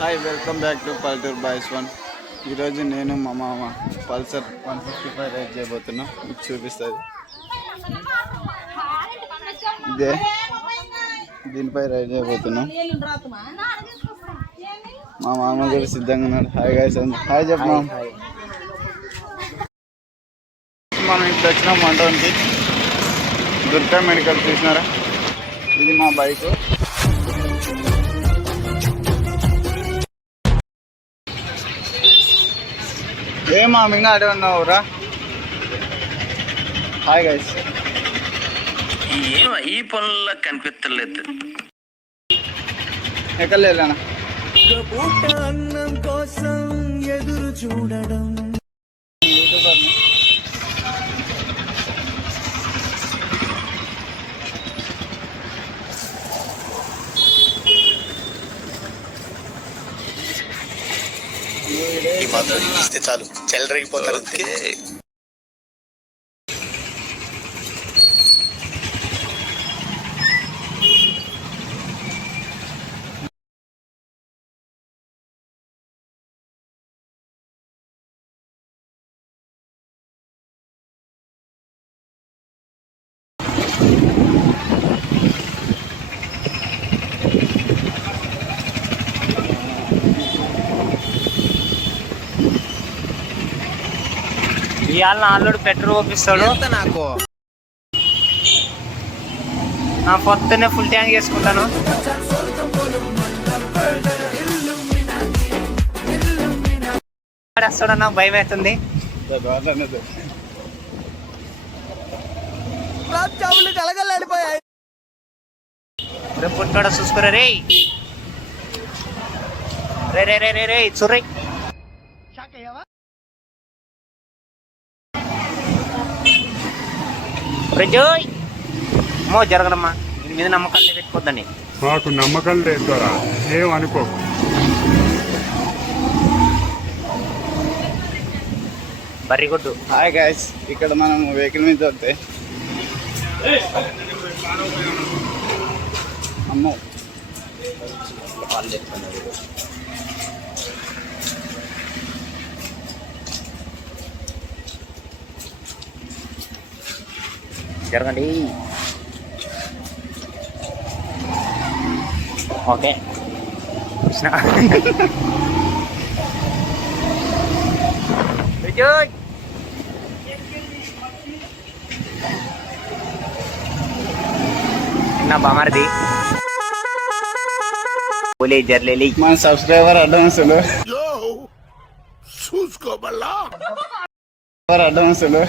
Hi welcome back to Paltur boys one. ఈరోజు నేను మా మామ పల్సర్ 155 రైడ్ చేయబోతున్నా. మీకు చూపిస్తుంది. ఇదే దీనిపై రైడ్ చేయబోతున్నాం. మా మామ కూడా సిద్ధంగా ఉన్నాడు. హాయ్ గైస్, హాయ్ చెప్పు మామ. మనం ఇప్పుడు వచ్చినాం మండపంకి. దుర్గా మెడికల్ చూసినారా? ఇది మా బైక్. ఏమా ఇంకా అడే ఉన్నావురా? Hi guys. ఈ పనుల్లో కనిపించలేదు. ఎక్కలేనా అన్నం కోసం ఎదురు చూడడం. ఈ మాత్రం ఇస్తే చాలు, చెల్లరగిపోతారు. ఇవాళ అల్లుడు పెట్రోల్ పంపిస్తాడు. నాకు పొద్దున్నే ఫుల్ ట్యాంక్ చేసుకుంటాను. వస్తాడు, నాకు భయం అవుతుంది. కలగలాడిపోయాయి. పుట్టాడు చూసుకురా రే రే రే రే రే రే చుర్రై. ప్రజోయ్ మో జరగనమ్మా, దీని మీద నమ్మకాలు పెట్టుకోద్దండి. మాకు నమ్మకం లేదు, ఏమనుకో. బర్రిగొడ్డు. హాయ్ గైస్, ఇక్కడ మనం వెహికల్ మీద వస్తే అమ్మో జరగండి. ఓకే విజయ్ నా బామర్ది పోలే జర్లేలి. మన సబ్స్క్రైబర్ అడ్వాన్సులు చూసుకోబల్లా అడ్వాన్సులు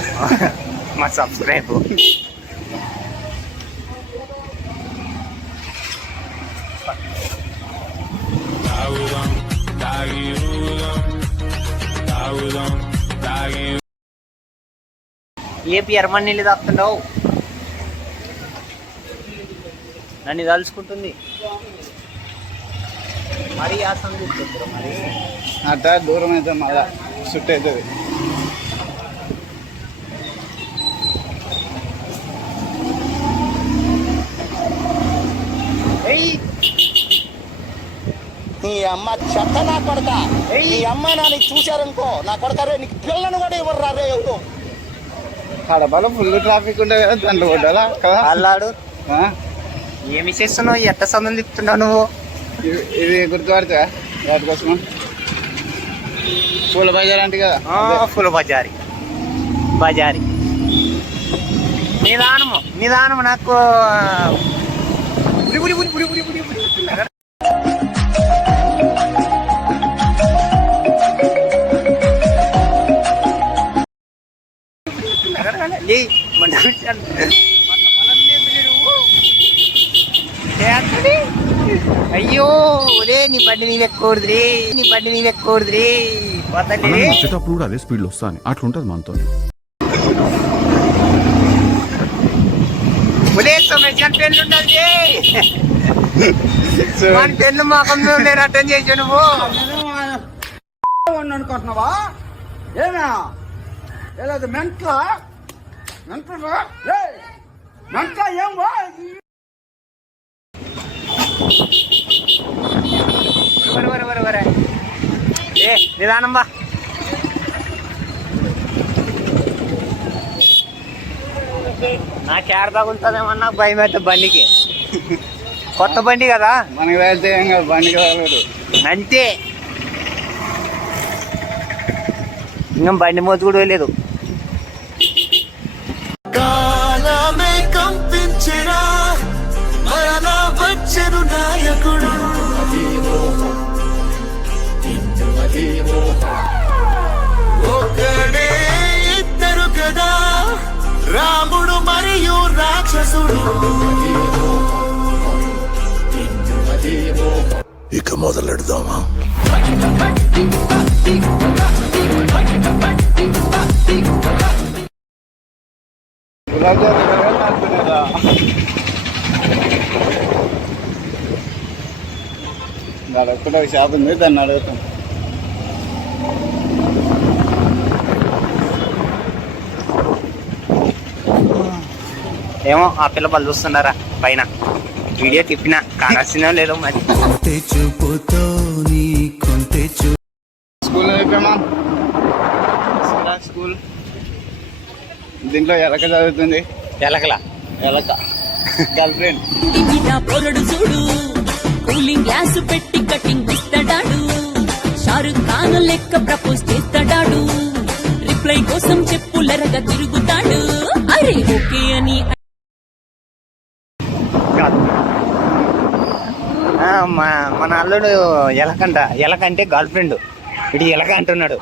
మా సబ్స్క్రైబ్. ఏపీ ఎర్మన్ నీళ్ళు తాగుతుండవు, నన్ను తలుచుకుంటుంది. మరి ఆ సంగతి మరి అట్ట దూరం అయితే మళ్ళా చుట్టూ అవుతుంది. నీ అమ్మ చెత్త నా కొడక. నీ అమ్మ నాని చూశారనుకో నా కొడక రే, నీకు పిల్లను కూడా ఇవ్వరు రే. ఎవరు కడపలో ఫుల్ ట్రాఫిక్ ఉండే కదా, దాంట్లో కొట్టాలా కదా. అల్లాడు ఏమి చేస్తున్నావు? ఎట్ట సందులు తిప్పుతున్నావు నువ్వు? ఇది గుర్తుపడతా వాటి కోసం. పూల బజార్ అంటే కదా, ఫుల్ బజారీ బజారీ. నిదానము నిదానము, నాకు అయ్యో రే, నీ బండి నీవు ఎక్కకూడదురే, నీ బండి నీవు ఎక్కకూడదురే. వచ్చేటప్పుడు కూడా అదే స్పీడ్ లో వస్తాను, అట్లుంటది మనతో. పెన్ను మొఖం నేను అటెండ్ చేసా. నువ్వు అనుకుంటున్నావా? ఏనా ఏదో మెంట్లా మెంట్లా మెంట్లా ఏం మరి ఏ నిదానం బా. నాకు ఏడ తగులుతుందేమన్నా భయం అయితే బండికి. కొత్త బండి కదా మనకి వెళ్తే ఏం కాదు, బండికి తగలడు. అంతే. ఇంకా బండి మోతు కూడా లేదు. కాలమే కంపించిన మరణ వచ్చెను నాయకుడు. ఒకడే ఇద్దరు కదా, రాముడు మరియు రాక్షసుడు. ఇక మొదలెడదామా? గులాబ్ జామున్ అనుకునేదా? దాని ఒక్కటే ఒక షాప్ ఉంది, దాన్ని అడుగుతాం. ఏమో ఆ పిల్ల వాళ్ళు చూస్తున్నారా పైన. వీడియో తిప్పినా కావాల్సిందో లేదో మరి. స్కూల్ అయిపోయామా? స్కూల్ దీంట్లో ఎలక చదువుతుంది. ఎలకలా ఎలక గర్ల్ ఫ్రెండ్. మీద పొరడు చూడు, కూలింగ్ గ్లాస్ పెట్టి కటింగ్ ఇస్తాడాడు. షారుఖ్ ఖాన్ లెక్క ప్రపోజ్ చేస్తాడాడు. రిప్లై కోసం చెప్పులరగా తిరుగుతాడు. అరే ఓకే అని మన అల్లుడు ఎలకంట. ఎలక అంటే గర్ల్ ఫ్రెండ్. ఇది ఎలక అంటున్నాడు.